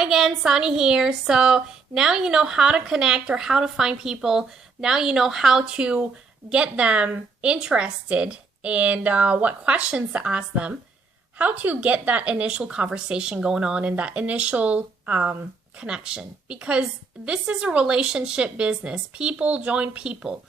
Hi again, Sonia here. So now you know how to connect or how to find people. Now you know how to get them interested and what questions to ask them. How to get that initial conversation going on and that initial connection. Because this is a relationship business. People join people.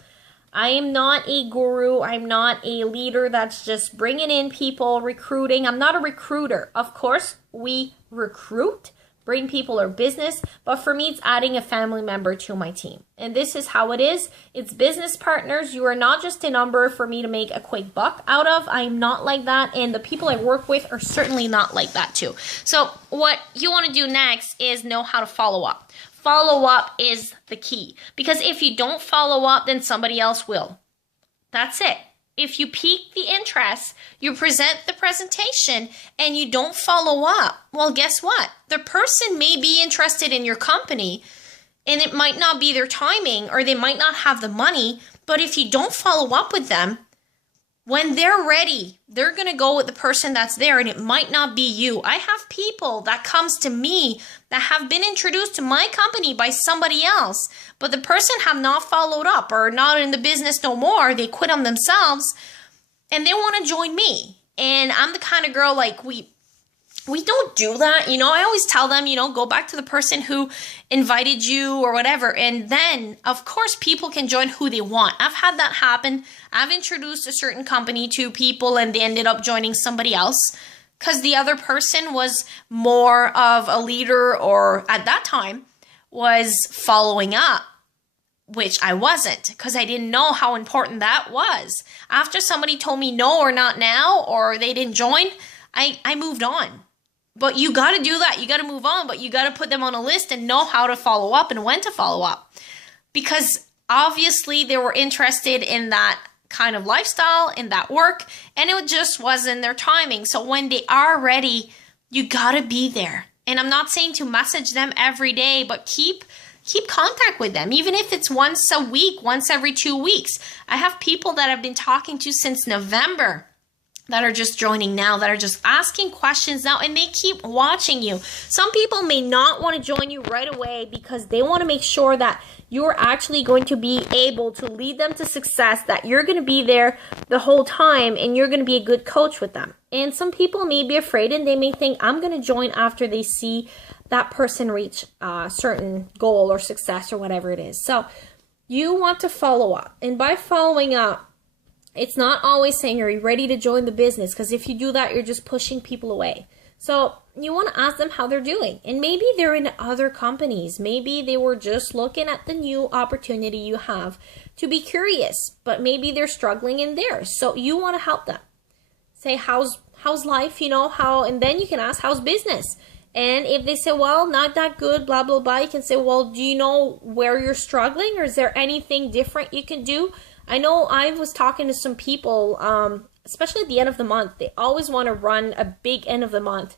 I am not a guru. I'm not a leader that's just bringing in people, recruiting. I'm not a recruiter. Of course, we recruit, bring people or business, but for me, it's adding a family member to my team. And this is how it is. It's business partners. You are not just a number for me to make a quick buck out of. I'm not like that. And the people I work with are certainly not like that too. So what you want to do next is know how to follow up. Follow up is the key, because if you don't follow up, then somebody else will. That's it. If you pique the interest, you present the presentation and you don't follow up, well, guess what? The person may be interested in your company and it might not be their timing or they might not have the money, but if you don't follow up with them, when they're ready, they're going to go with the person that's there, and it might not be you. I have people that comes to me that have been introduced to my company by somebody else, but the person have not followed up or not in the business no more. They quit on themselves and they want to join me. And I'm the kind of girl, like, we don't do that. You know, I always tell them, you know, go back to the person who invited you or whatever. And then, of course, people can join who they want. I've had that happen. I've introduced a certain company to people and they ended up joining somebody else because the other person was more of a leader, or at that time was following up, which I wasn't, because I didn't know how important that was. After somebody told me no or not now, or they didn't join, I moved on. But you got to do that. You got to move on, but you got to put them on a list and know how to follow up and when to follow up. Because obviously they were interested in that kind of lifestyle, in that work, and it just wasn't their timing. So when they are ready, you got to be there. And I'm not saying to message them every day, but keep contact with them, even if it's once a week, once every 2 weeks. I have people that I've been talking to since November that are just joining now, that are just asking questions now, and they keep watching you. Some people may not want to join you right away because they want to make sure that you're actually going to be able to lead them to success, that you're going to be there the whole time and you're going to be a good coach with them. And some people may be afraid and they may think, I'm going to join after they see that person reach a certain goal or success or whatever it is. So you want to follow up. And by following up, it's not always saying, are you ready to join the business? Because if you do that, you're just pushing people away. So you want to ask them how they're doing. And maybe they're in other companies. Maybe they were just looking at the new opportunity you have to be curious, but maybe they're struggling in theirs. So you want to help them. Say, how's life, you know, and then you can ask, how's business? And if they say, well, not that good, blah, blah, blah, you can say, well, do you know where you're struggling, or is there anything different you can do? I know I was talking to some people, especially at the end of the month. They always want to run a big end of the month,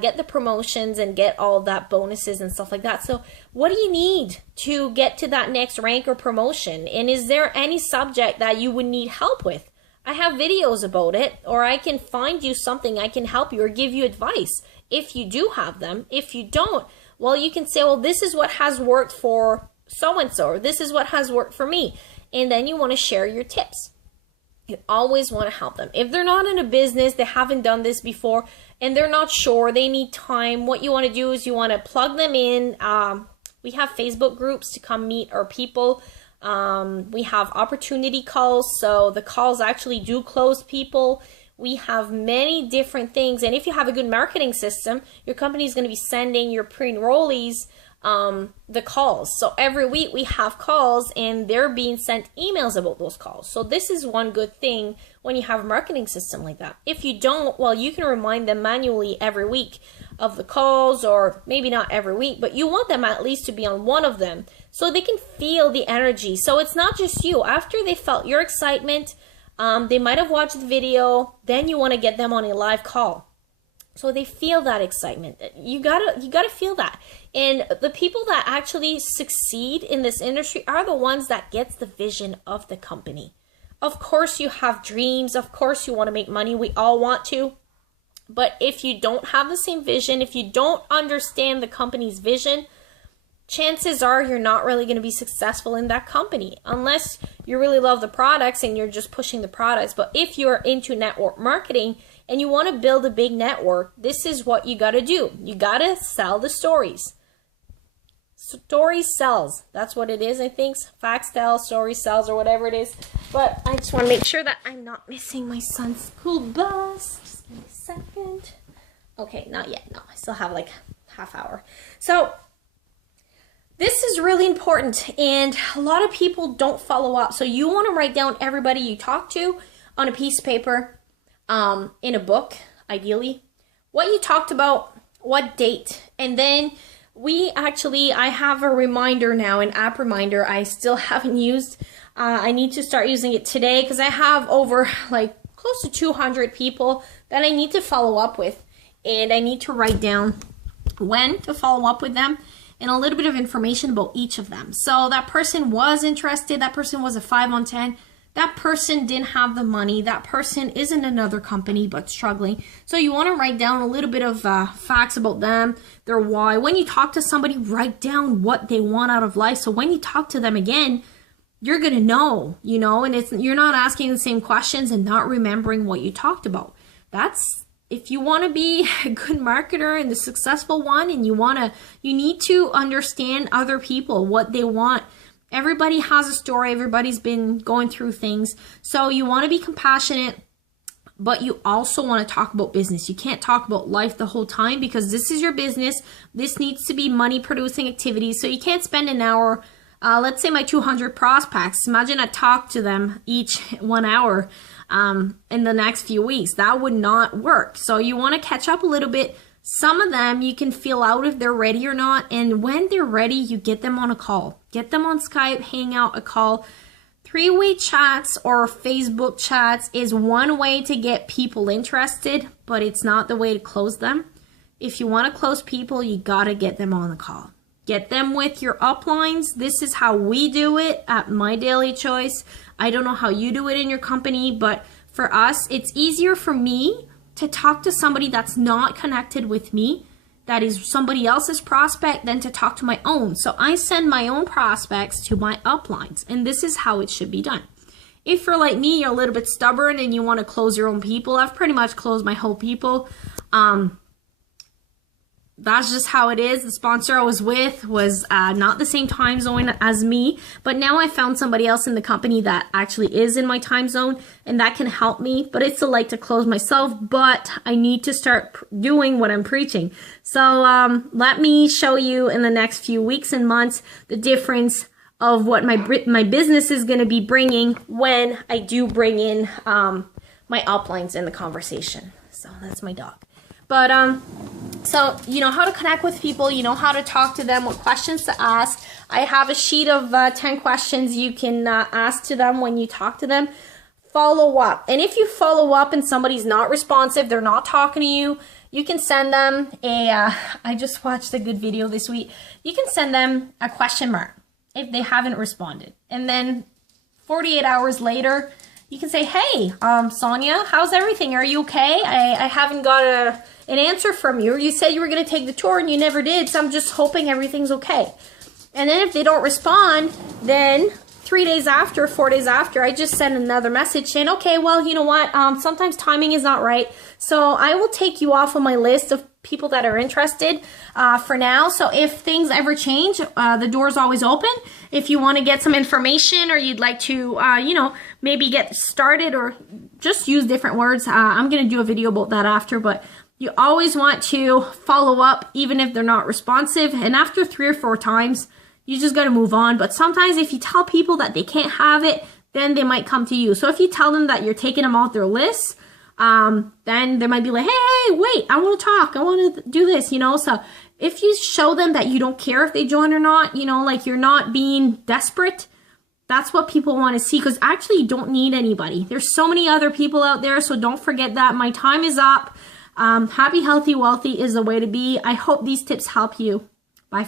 get the promotions and get all that bonuses and stuff like that. So what do you need to get to that next rank or promotion? And is there any subject that you would need help with? I have videos about it, or I can find you something I can help you or give you advice if you do have them. If you don't, well, you can say, well, this is what has worked for so-and-so, or this is what has worked for me. And then you want to share your tips. You always want to help them. If they're not in a business, they haven't done this before, and they're not sure, they need time, what you want to do is you want to plug them in. We have Facebook groups to come meet our people. We have opportunity calls, so the calls actually do close people. We have many different things, and if you have a good marketing system, your company is going to be sending your pre-enrollees the calls. So every week we have calls and they're being sent emails about those calls. So this is one good thing when you have a marketing system like that. If you don't, well, you can remind them manually every week of the calls, or maybe not every week, but you want them at least to be on one of them so they can feel the energy. So it's not just you. After they felt your excitement, they might have watched the video, then you want to get them on a live call. So they feel that excitement. You gotta feel that. And the people that actually succeed in this industry are the ones that gets the vision of the company. Of course you have dreams. Of course you want to make money. We all want to. But if you don't have the same vision, if you don't understand the company's vision, chances are you're not really going to be successful in that company unless you really love the products and you're just pushing the products. But if you're into network marketing and you want to build a big network, this is what you got to do. You got to sell the stories. Story sells. That's what it is, I think. Facts tell, story sells, or whatever it is. But I just want to make sure that I'm not missing my son's school bus. Just give me a second. Okay, not yet. No, I still have like half hour. So this is really important, and a lot of people don't follow up. So you want to write down everybody you talk to on a piece of paper, in a book, ideally, what you talked about, what date, and then I have a reminder now, an app reminder I still haven't used. I need to start using it today because I have over like close to 200 people that I need to follow up with, and I need to write down when to follow up with them and a little bit of information about each of them. So that person was interested, that person was a 5 on 10, that person didn't have the money, that person is in another company but struggling. So you want to write down a little bit of facts about them, their why. When you talk to somebody, write down what they want out of life. So when you talk to them again, you're going to know, you know, and you're not asking the same questions and not remembering what you talked about. If you want to be a good marketer and the successful one, and you need to understand other people, what they want. Everybody has a story. Everybody's been going through things. So you want to be compassionate, but you also want to talk about business. You can't talk about life the whole time because this is your business. This needs to be money producing activities. So you can't spend an hour, let's say my 200 prospects. Imagine I talk to them each 1 hour in the next few weeks. That would not work. So you want to catch up a little bit. Some of them you can feel out if they're ready or not. And when they're ready, you get them on a call. Get them on Skype, Hangout, a call. 3-way chats or Facebook chats is one way to get people interested, but it's not the way to close them. If you want to close people, you got to get them on the call. Get them with your uplines. This is how we do it at My Daily Choice. I don't know how you do it in your company, but for us, it's easier for me to talk to somebody that's not connected with me, that is somebody else's prospect, than to talk to my own. So I send my own prospects to my uplines, and this is how it should be done. If you're like me, you're a little bit stubborn and you want to close your own people. I've pretty much closed my whole people. That's just how it is. The sponsor I was with was not the same time zone as me, but now I found somebody else in the company that actually is in my time zone, and that can help me. But I still like to close myself, but I need to start doing what I'm preaching. So let me show you in the next few weeks and months the difference of what my business is going to be bringing when I do bring in my uplines in the conversation. So that's my dog. But so you know how to connect with people, you know how to talk to them, what questions to ask. I have a sheet of 10 questions you can ask to them when you talk to them. Follow up. And if you follow up and somebody's not responsive, they're not talking to you, you can send them I just watched a good video this week. You can send them a question mark if they haven't responded. And then 48 hours later, you can say, hey, Sonia, how's everything? Are you okay? I haven't got an answer from you. You said you were going to take the tour and you never did, so I'm just hoping everything's okay. And then if they don't respond, then 3 days after, 4 days after, I just send another message saying, okay, well, you know what? Sometimes timing is not right. So I will take you off of my list of people that are interested for now. So if things ever change, the door's always open. If you want to get some information or you'd like to, you know, maybe get started or just use different words, I'm going to do a video about that after, but you always want to follow up even if they're not responsive. And after 3 or 4 times, you just got to move on. But sometimes if you tell people that they can't have it, then they might come to you. So if you tell them that you're taking them off their list, then they might be like, hey, wait, I want to talk. I want to do this, you know. So if you show them that you don't care if they join or not, you know, like you're not being desperate, that's what people want to see, because actually you don't need anybody. There's so many other people out there, so don't forget that. My time is up. Happy, healthy, wealthy is the way to be. I hope these tips help you.